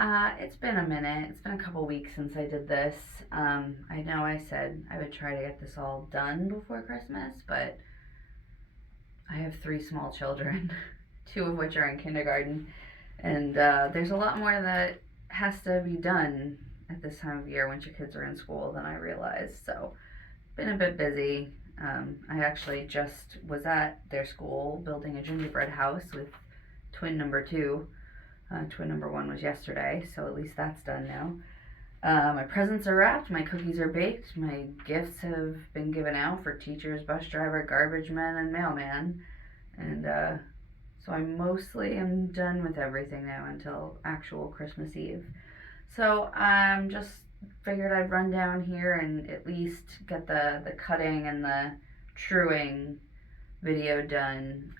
It's been a minute. It's been a couple weeks since I did this. I know I said I would try to get this all done before Christmas, but I have three small children, two of which are in kindergarten, and there's a lot more that has to be done at this time of year once your kids are in school than I realized. So, been a bit busy. I actually just was at their school building a gingerbread house with twin number two. Twin number one was yesterday, so at least that's done now. My presents are wrapped, my cookies are baked, my gifts have been given out for teachers, bus driver, garbage man, and mailman. And so I mostly am done with everything now until actual Christmas Eve. So just figured I'd run down here and at least get the cutting and the truing video done.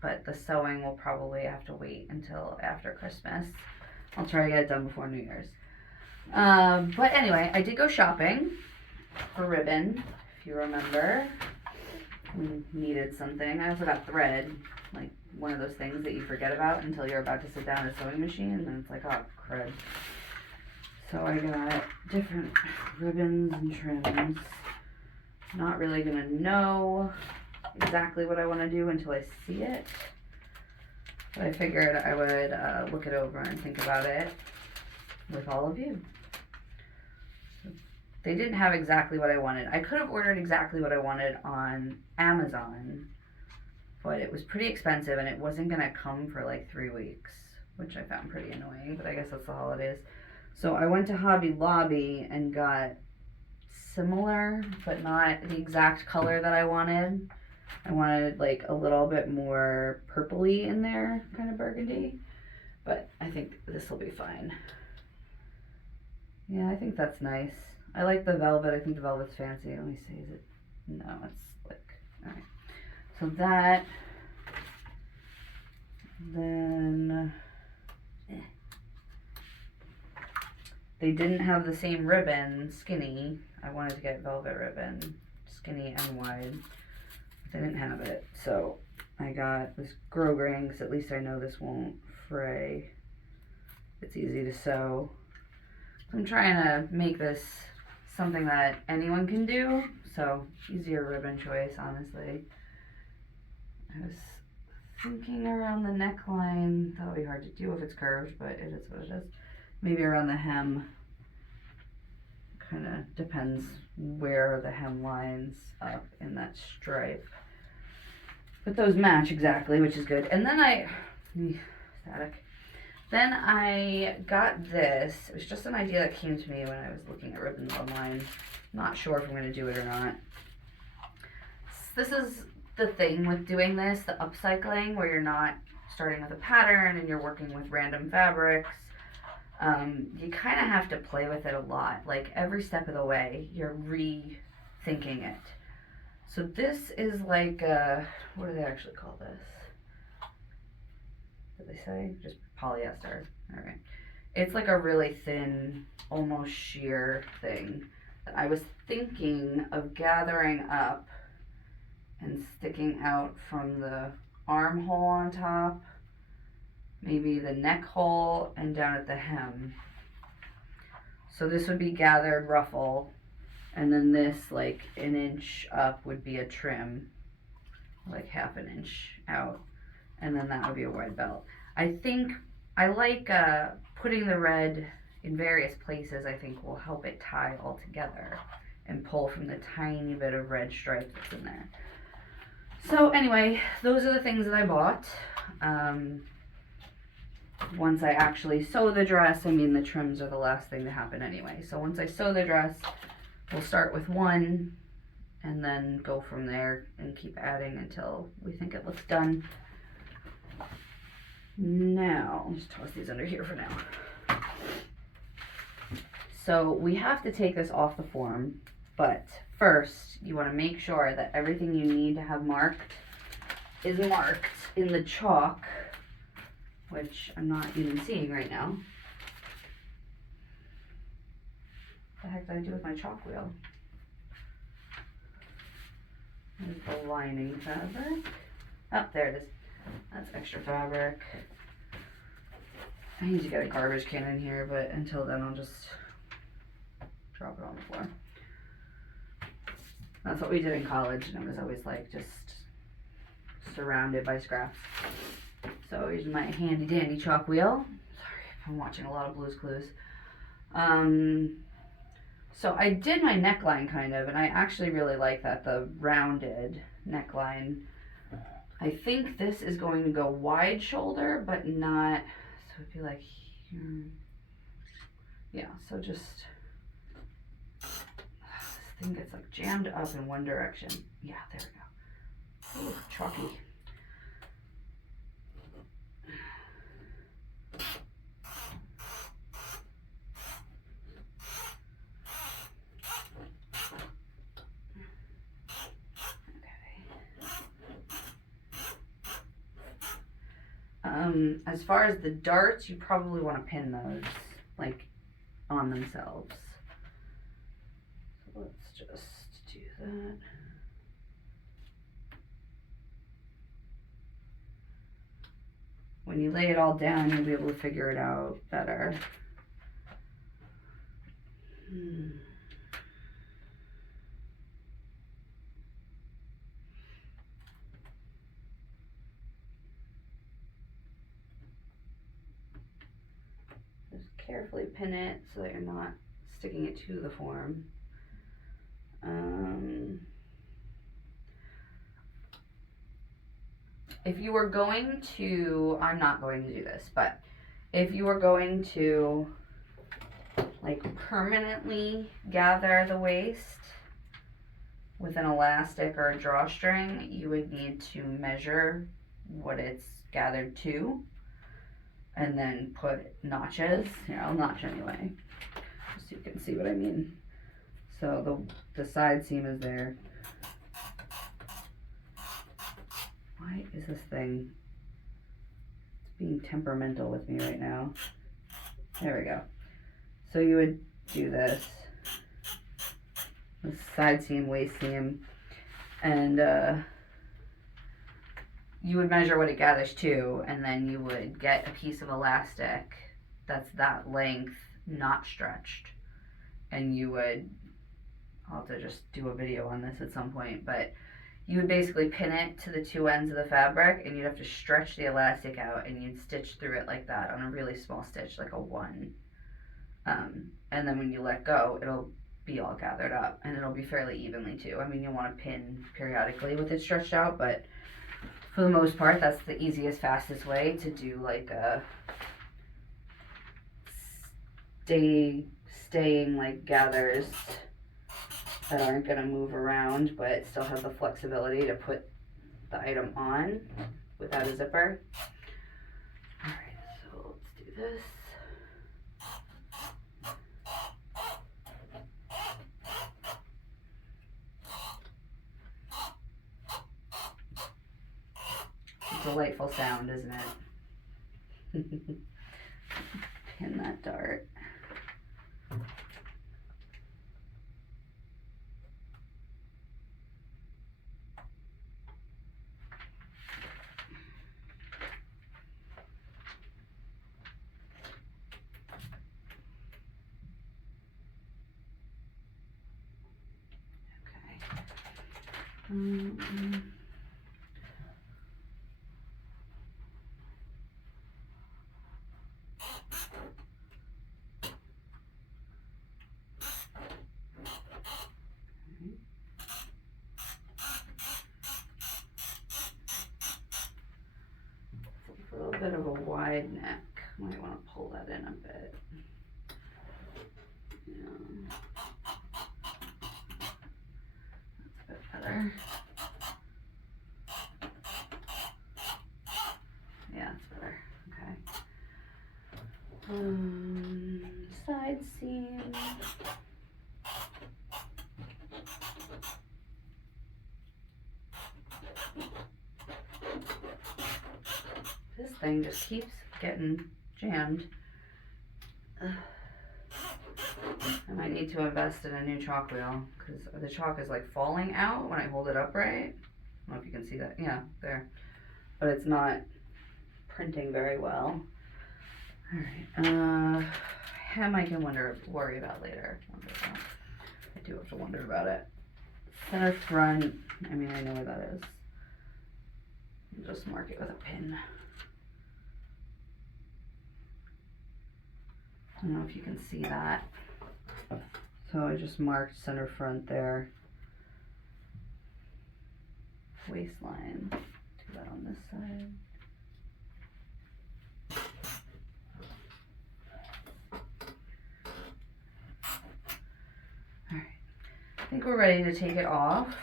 But the sewing will probably have to wait until after Christmas. I'll try to get it done before New Year's. But anyway, I did go shopping for ribbon, if you remember. We needed something. I also got thread, like one of those things that you forget about until you're about to sit down at a sewing machine, and then it's like, oh, crud. So I got different ribbons and trims. Not really gonna know exactly what I want to do until I see it, but I figured I would look it over and think about it with all of you. They didn't have exactly what I wanted. I could have ordered exactly what I wanted on Amazon, but it was pretty expensive and it wasn't gonna come for like 3 weeks, which I found pretty annoying, but I guess that's the holidays. So I went to Hobby Lobby and got similar, but not the exact color that I wanted. I wanted like a little bit more purpley in there, kind of burgundy, but I think this will be fine. Yeah, I think that's nice. I like the velvet. I think the velvet's fancy. Let me see, is it? No, it's like, alright. So that, then, they didn't have the same ribbon, skinny. I wanted to get velvet ribbon, skinny and wide. They didn't have it, so I got this grosgrain because at least I know this won't fray. It's easy to sew. I'm trying to make this something that anyone can do, so easier ribbon choice, honestly. I was thinking around the neckline. That'll be hard to do if it's curved, but it is what it is. Maybe around the hem. Kind of depends where the hem lines up in that stripe. But those match exactly, which is good. And then static. Then I got this. It was just an idea that came to me when I was looking at ribbons online. Not sure if I'm going to do it or not. This is the thing with doing this, the upcycling, where you're not starting with a pattern and you're working with random fabrics. You kind of have to play with it a lot. Like every step of the way, you're rethinking it. So this is like, what do they actually call this? Did they say? Just polyester. All right. It's like a really thin, almost sheer thing that I was thinking of gathering up and sticking out from the armhole on top, maybe the neck hole, and down at the hem. So this would be gathered ruffle, and then this, like an inch up, would be a trim, like half an inch out, and then that would be a wide belt. I think I like putting the red in various places. I think will help it tie all together and pull from the tiny bit of red stripe that's in there. So anyway, those are the things that I bought. Once I actually sew the dress, I mean the trims are the last thing to happen anyway. So once I sew the dress, we'll start with one and then go from there and keep adding until we think it looks done. Now, I'll just toss these under here for now. So we have to take this off the form, but first you want to make sure that everything you need to have marked is marked in the chalk, which I'm not even seeing right now. What the heck did I do with my chalk wheel? There's the lining fabric. Oh, there it is. That's extra fabric. I need to get a garbage can in here, but until then I'll just drop it on the floor. That's what we did in college, and it was always like just surrounded by scraps. So here's my handy dandy chalk wheel. Sorry, I'm watching a lot of Blue's Clues. So I did my neckline kind of, and I actually really like that, the rounded neckline. I think this is going to go wide shoulder, but not, so it'd be like here. Yeah, so just, this thing gets like jammed up in one direction. Yeah, there we go. Ooh, chalky. As far as the darts, you probably want to pin those like on themselves. So let's just do that. When you lay it all down, you'll be able to figure it out better. Just carefully pin it so that you're not sticking it to the form. If you were going to, I'm not going to do this, but if you were going to like permanently gather the waist with an elastic or a drawstring, you would need to measure what it's gathered to and then put notches. Here, I'll notch anyway, so you can see what I mean. So the side seam is there. Why is this thing, it's being temperamental with me right now. There we go. So you would do this side seam, waist seam, and you would measure what it gathers to, and then you would get a piece of elastic that's that length, not stretched, and you would, I'll have to just do a video on this at some point, but you would basically pin it to the two ends of the fabric, and you'd have to stretch the elastic out, and you'd stitch through it like that on a really small stitch, like a 1. And then when you let go, it'll be all gathered up, and it'll be fairly evenly too. I mean, you'll want to pin periodically with it stretched out, but for the most part, that's the easiest, fastest way to do like a staying like gathers that aren't going to move around but still have the flexibility to put the item on without a zipper. Alright, so let's do this. Delightful sound, isn't it? Pin that dart. Okay. A little bit of a wide neck. Might want to pull that in a bit. Yeah. That's a bit better. Yeah, that's better. Okay. Side seam. This thing just keeps getting jammed. Ugh. I might need to invest in a new chalk wheel because the chalk is like falling out when I hold it upright. I don't know if you can see that. Yeah, there. But it's not printing very well. Alright, hem I can worry about later. I do have to wonder about it. Center front, I mean, I know where that is. I'll just mark it with a pin. I don't know if you can see that. So I just marked center front there. Waistline, do that on this side. Alright, I think we're ready to take it off.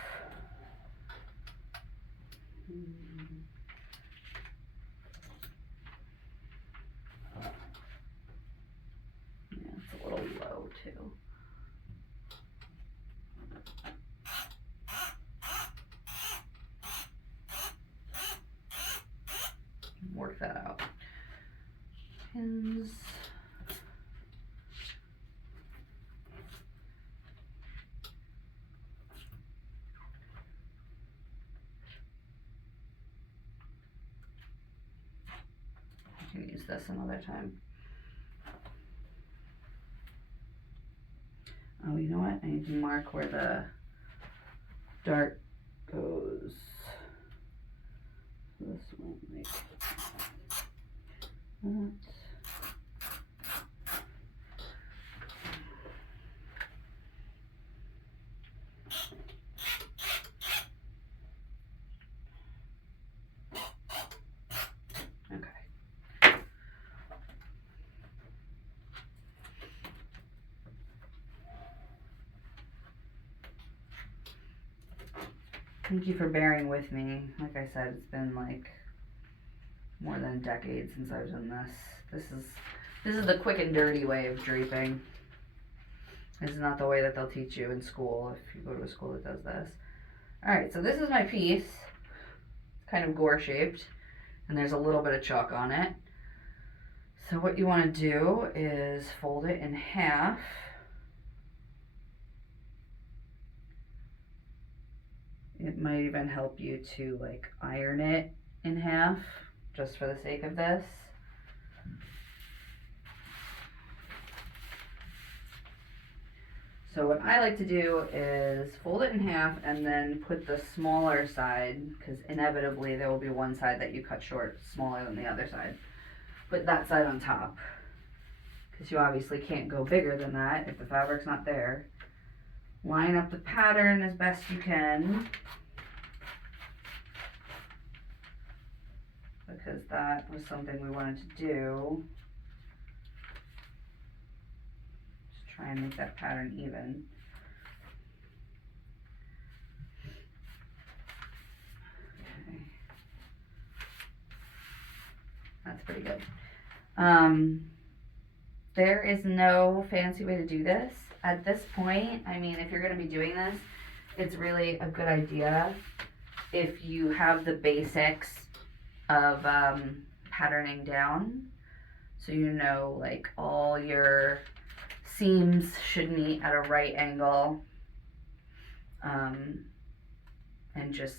Yeah, it's a little low too. Work that out. Pins. I can use this another time. Oh, you know what? I need to mark where the dart goes. This one, like that. Okay. Thank you for bearing with me. Like I said, it's been like more than a decade since I've done this. This is the quick and dirty way of draping. This is not the way that they'll teach you in school if you go to a school that does this. Alright, so this is my piece. It's kind of gore shaped, and there's a little bit of chalk on it. So what you want to do is fold it in half. It might even help you to like iron it in half, just for the sake of this. So what I like to do is fold it in half and then put the smaller side, because inevitably there will be one side that you cut short smaller than the other side. Put that side on top, because you obviously can't go bigger than that if the fabric's not there. Line up the pattern as best you can, because that was something we wanted to do. Just try and make that pattern even. Okay. That's pretty good. There is no fancy way to do this. At this point, I mean, if you're going to be doing this, it's really a good idea if you have the basics of patterning down. So you know, like, all your seams should meet at a right angle. And just,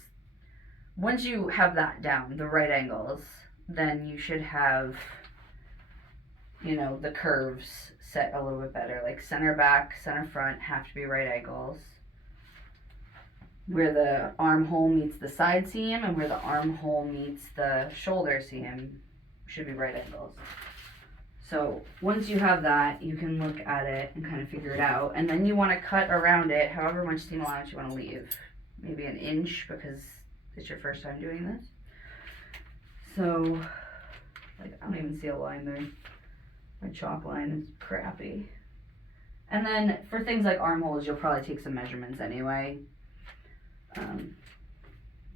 once you have that down, the right angles, then you should have, you know, the curves set a little bit better. Like center back, center front have to be right angles. Where the armhole meets the side seam and where the armhole meets the shoulder seam should be right angles. So once you have that, you can look at it and kind of figure it out. And then you want to cut around it however much seam allowance you want to leave. Maybe an inch, because it's your first time doing this. So, like, I don't even see a line there. My chalk line is crappy. And then for things like armholes, you'll probably take some measurements anyway. But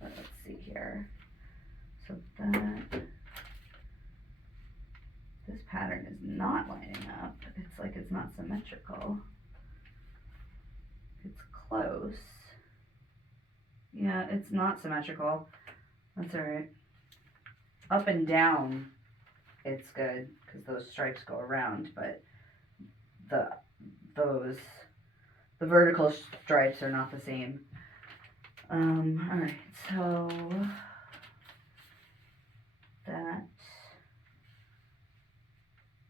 let's see here. So this pattern is not lining up. It's like it's not symmetrical. It's close. Yeah, it's not symmetrical. That's alright. Up and down, it's good, because those stripes go around, but the vertical stripes are not the same. Alright, so that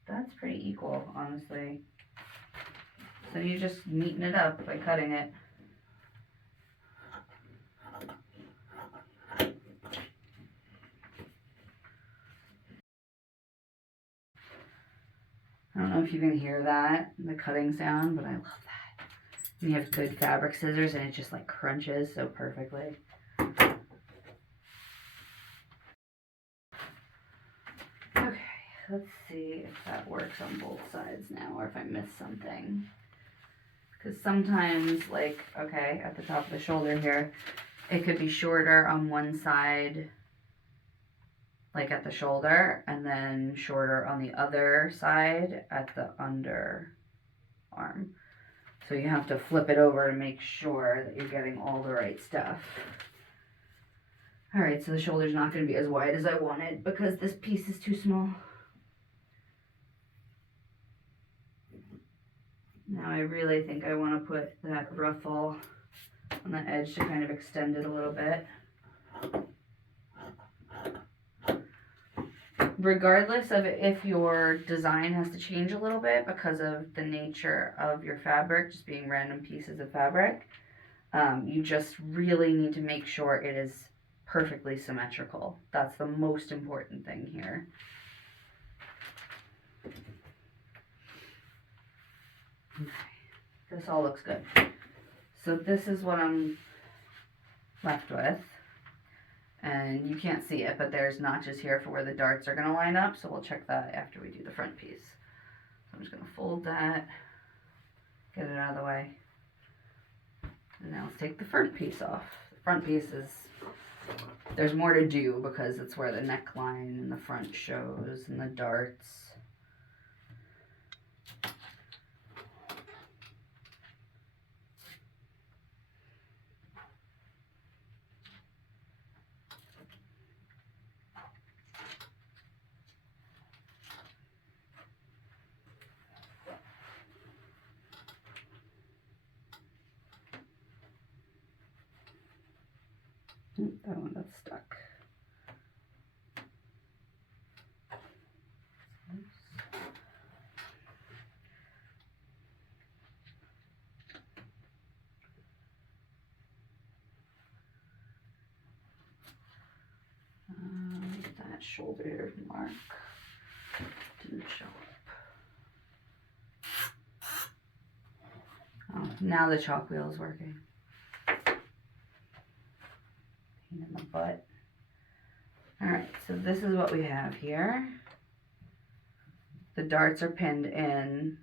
That's pretty equal, honestly. So you just neaten it up by cutting it. I don't know if you can hear that, the cutting sound, but I love that. And you have good fabric scissors and it just like crunches so perfectly. Okay, let's see if that works on both sides now or if I missed something. Because sometimes, like, okay, at the top of the shoulder here, it could be shorter on one side, like at the shoulder, and then shorter on the other side at the underarm. So you have to flip it over to make sure that you're getting all the right stuff. All right, so the shoulder's not going to be as wide as I wanted because this piece is too small. Now I really think I want to put that ruffle on the edge to kind of extend it a little bit. Regardless of if your design has to change a little bit because of the nature of your fabric, just being random pieces of fabric, you just really need to make sure it is perfectly symmetrical. That's the most important thing here. Okay. This all looks good. So this is what I'm left with. And you can't see it, but there's notches here for where the darts are going to line up. So we'll check that after we do the front piece. So I'm just going to fold that, get it out of the way. And now let's take the front piece off. The front piece is, there's more to do because it's where the neckline and the front shows and the darts. That one got stuck. That shoulder mark didn't show up. Oh, now the chalk wheel is working. Pain in the butt. Alright, so this is what we have here. The darts are pinned in.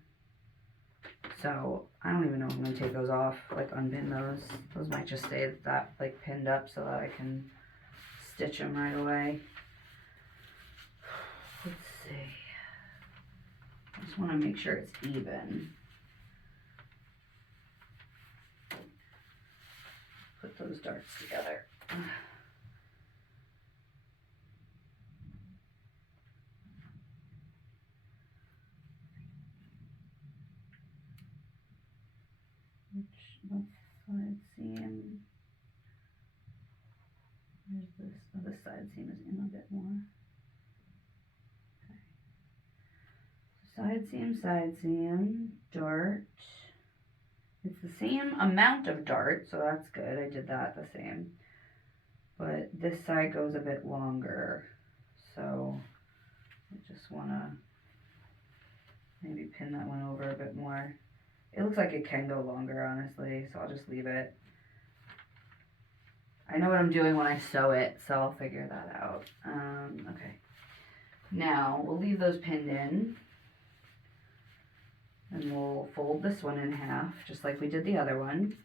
So I don't even know if I'm going to take those off, like unpin those. Those might just stay that like pinned up so that I can stitch them right away. Let's see. I just want to make sure it's even. Put those darts together. Which side seam? There's this. Oh, this side seam is in a bit more. Okay. Side seam, dart. It's the same amount of dart, so that's good. I did that the same. But this side goes a bit longer, so I just want to maybe pin that one over a bit more. It looks like it can go longer, honestly, so I'll just leave it. I know what I'm doing when I sew it, so I'll figure that out. Okay. Now, we'll leave those pinned in. And we'll fold this one in half, just like we did the other one.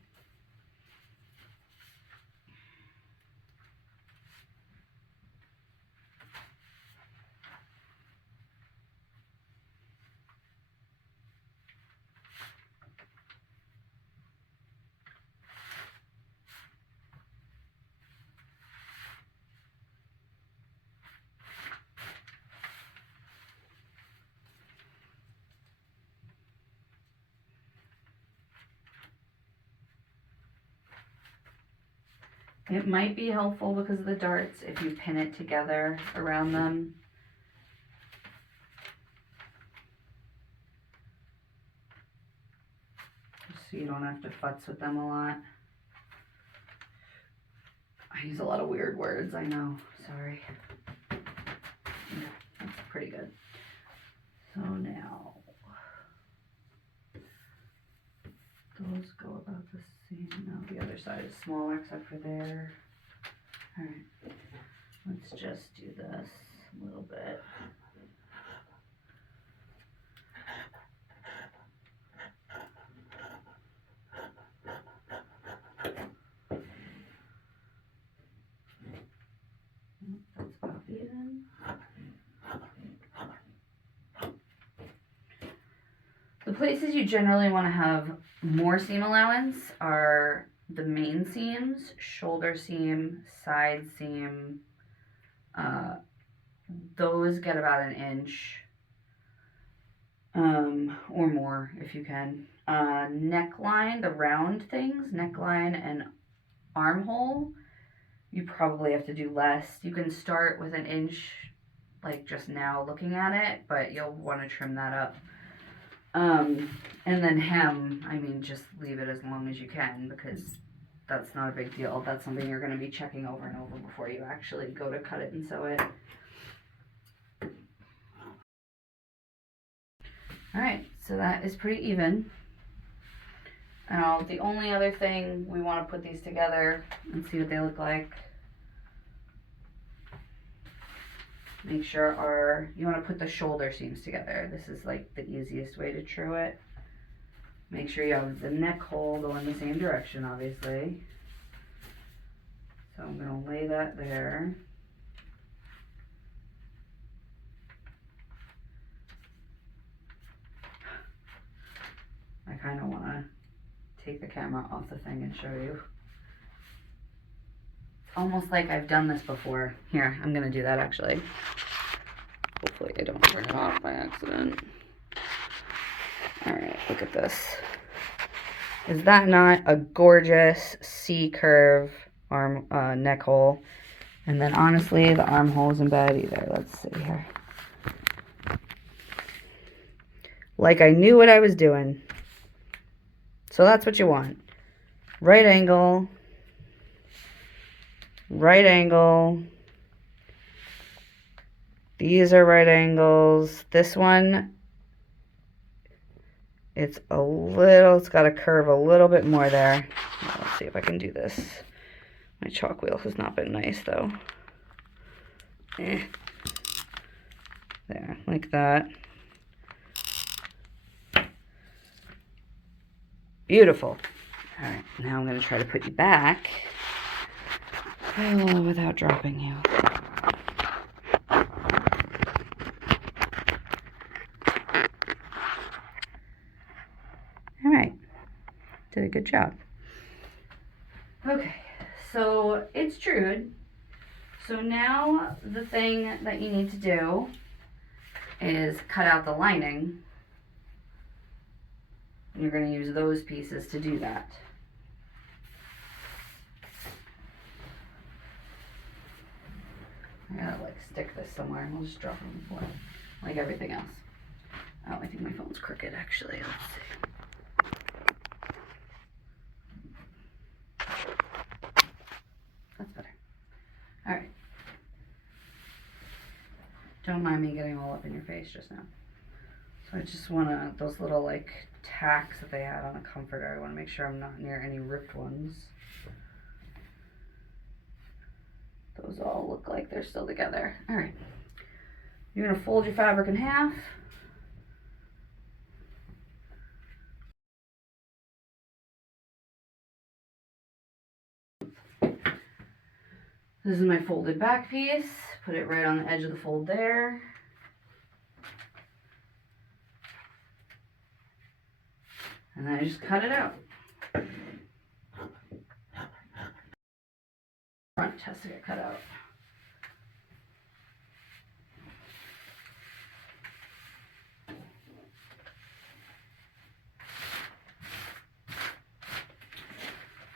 It might be helpful because of the darts if you pin it together around them. so you don't have to futz with them a lot. I use a lot of weird words, I know, sorry. Yeah, that's pretty good. So now, those go about the same. No, the other side is smaller except for there. All right, let's just do this a little bit. That's about even. The places you generally want to have more seam allowance are the main seams, shoulder seam, side seam. Those get about an inch or more if you can. Neckline, the round things, neckline and armhole, you probably have to do less. You can start with an inch, like just now looking at it, but you'll want to trim that up. And then hem, I mean, just leave it as long as you can because that's not a big deal. That's something you're going to be checking over and over before you actually go to cut it and sew it. Alright, so that is pretty even. Now, the only other thing, we want to put these together and see what they look like. Make sure you want to put the shoulder seams together. This is like the easiest way to true it. Make sure you have the neck hole go in the same direction, obviously. So I'm going to lay that there. I kind of want to take the camera off the thing and show you. It's almost like I've done this before. Here, I'm going to do that actually. Hopefully I don't turn it off by accident. Alright, look at this. Is that not a gorgeous C-curve arm neck hole? And then honestly, the armhole isn't bad either. Let's see here. Like I knew what I was doing. So that's what you want. Right angle. Right angle. These are right angles. This one, it's got to curve a little bit more there. Let's see if I can do this. My chalk wheel has not been nice though. There, like that. Beautiful. All right, now I'm going to try to put you back without dropping you. All right, did a good job. Okay, so it's trued. So now the thing that you need to do is cut out the lining. You're going to use those pieces to do that. I gotta like stick this somewhere and we'll just drop it on the floor like everything else. Oh, I think my phone's crooked actually. Let's see. That's better. Alright. Don't mind me getting all up in your face just now. So I just want to, those little like tacks that they had on a comforter, I want to make sure I'm not near any ripped ones. Those all look like they're still together. All right. You're going to fold your fabric in half. This is my folded back piece. Put it right on the edge of the fold there. And then I just cut it out. Front has to get cut out.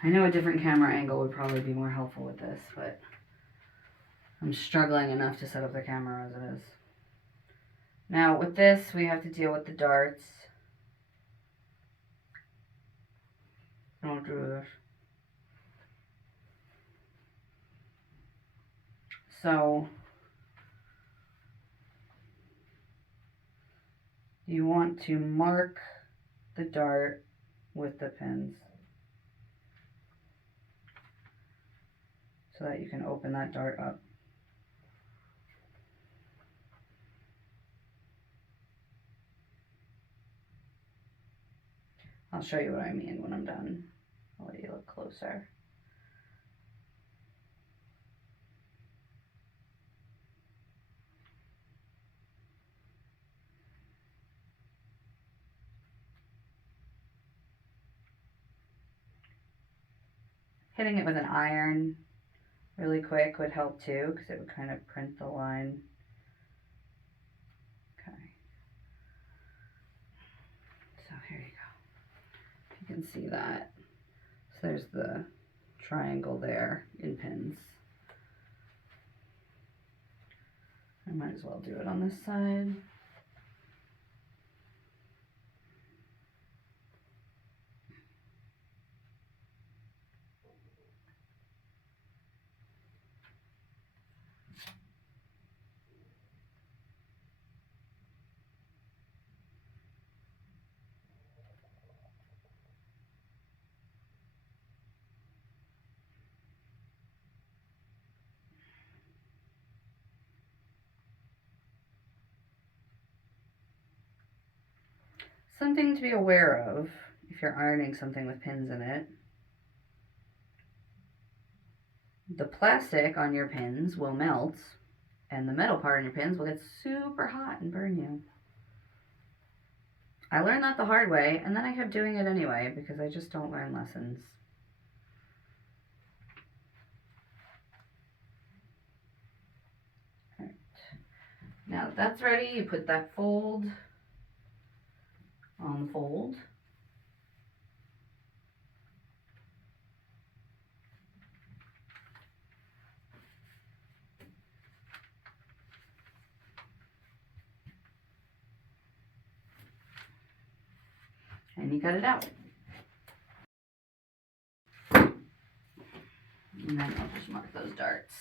I know a different camera angle would probably be more helpful with this, but I'm struggling enough to set up the camera as it is. Now with this, we have to deal with the darts. Don't do this. So you want to mark the dart with the pins so that you can open that dart up. I'll show you what I mean when I'm done. I'll let you look closer. Hitting it with an iron really quick would help too, because it would kind of print the line. Okay. So here you go. You can see that. So there's the triangle there in pins. I might as well do it on this side. Something to be aware of if you're ironing something with pins in it. The plastic on your pins will melt and the metal part on your pins will get super hot and burn you. I learned that the hard way, and then I kept doing it anyway because I just don't learn lessons. All right. Now that that's ready, you put that fold on the fold. And you cut it out. And then I'll just mark those darts.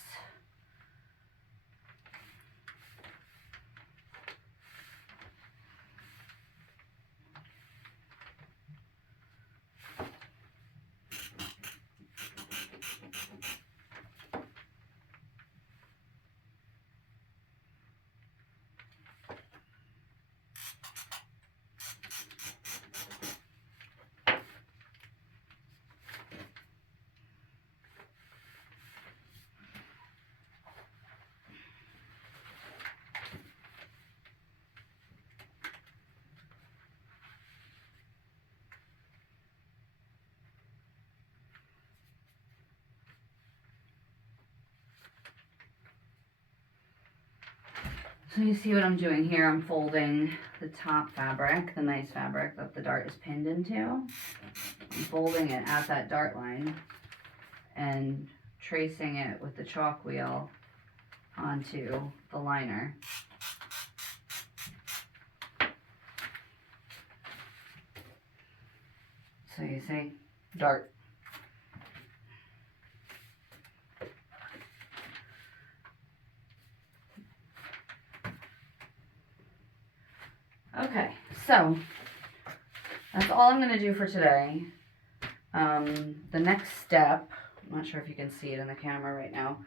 So you see what I'm doing here? I'm folding the top fabric, the nice fabric that the dart is pinned into. I'm folding it at that dart line and tracing it with the chalk wheel onto the liner. So you see, dart. Okay, so that's all I'm going to do for today. The next step, I'm not sure if you can see it in the camera right now.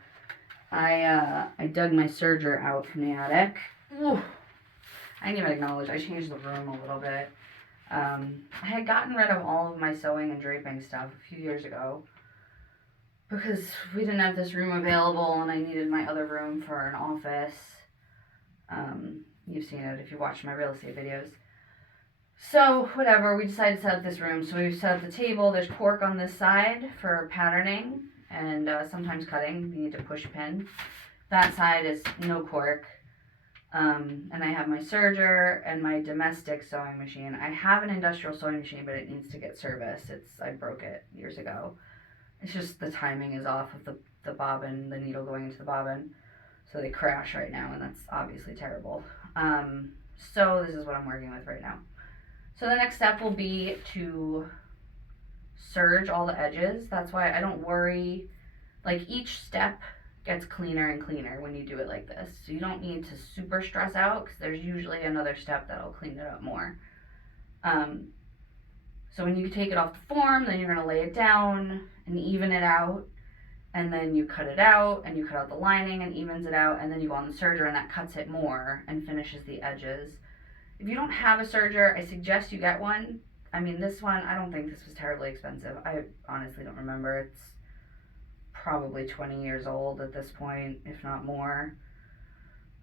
I dug my serger out from the attic. Ooh, I didn't even acknowledge, I changed the room a little bit. I had gotten rid of all of my sewing and draping stuff a few years ago because we didn't have this room available and I needed my other room for an office. You've seen it if you watch my real estate videos. So whatever, we decided to set up this room. So we set up the table. There's cork on this side for patterning and sometimes cutting. You need to push pin. That side is no cork. And I have my serger and my domestic sewing machine. I have an industrial sewing machine, but it needs to get serviced. I broke it years ago. It's just the timing is off of the bobbin, the needle going into the bobbin. So they crash right now, and that's obviously terrible. So this is what I'm working with right now. So the next step will be to serge all the edges. That's why I don't worry. Like each step gets cleaner and cleaner when you do it like this. So you don't need to super stress out because there's usually another step that'll clean it up more. So when you take it off the form, then you're going to lay it down and even it out. And then you cut it out and you cut out the lining and evens it out. And then you go on the serger and that cuts it more and finishes the edges. If you don't have a serger, I suggest you get one. I mean, this one, I don't think this was terribly expensive. I honestly don't remember. It's probably 20 years old at this point, if not more.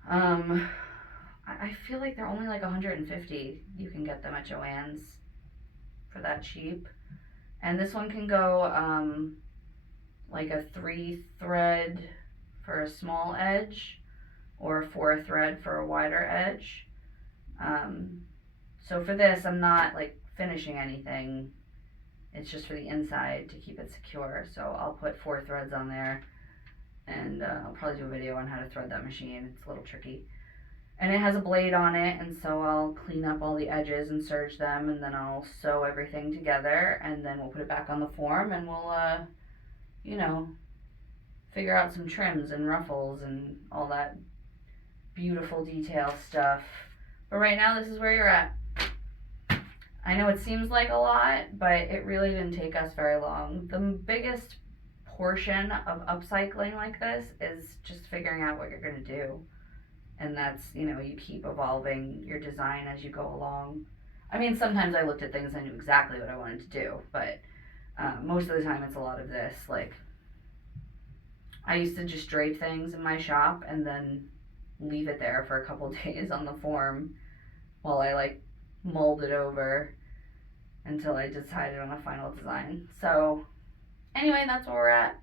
I feel like they're only like 150. You can get them at Joann's for that cheap. And this one can go like a 3-thread for a small edge or a 4-thread for a wider edge. So for this, I'm not like finishing anything. It's just for the inside to keep it secure. So I'll put 4 threads on there, and I'll probably do a video on how to thread that machine. It's a little tricky. And it has a blade on it, and so I'll clean up all the edges and serge them, and then I'll sew everything together, and then we'll put it back on the form, and we'll, you know, figure out some trims and ruffles and all that beautiful detail stuff. But right now, this is where you're at. I know it seems like a lot, but it really didn't take us very long. The biggest portion of upcycling like this is just figuring out what you're going to do. And that's, you know, you keep evolving your design as you go along. I mean, sometimes I looked at things and I knew exactly what I wanted to do, but most of the time it's a lot of this. Like, I used to just drape things in my shop and then leave it there for a couple days on the form while I like mold it over until I decided on a final design. So anyway, that's where we're at.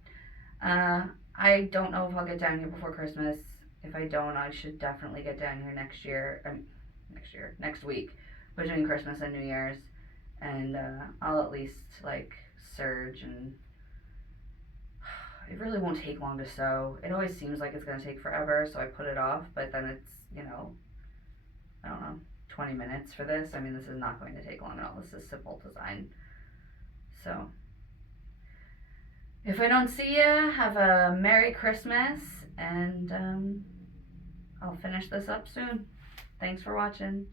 I don't know if I'll get down here before Christmas. If I don't, I should definitely get down here next week, between Christmas and New Year's, and I'll at least like serge, and it really won't take long to sew. It always seems like it's going to take forever, so I put it off, but then it's, you know, I don't know, 20 minutes for this. I mean, this is not going to take long at all. This is simple design. So if I don't see you, have a Merry Christmas, and I'll finish this up soon. Thanks for watching.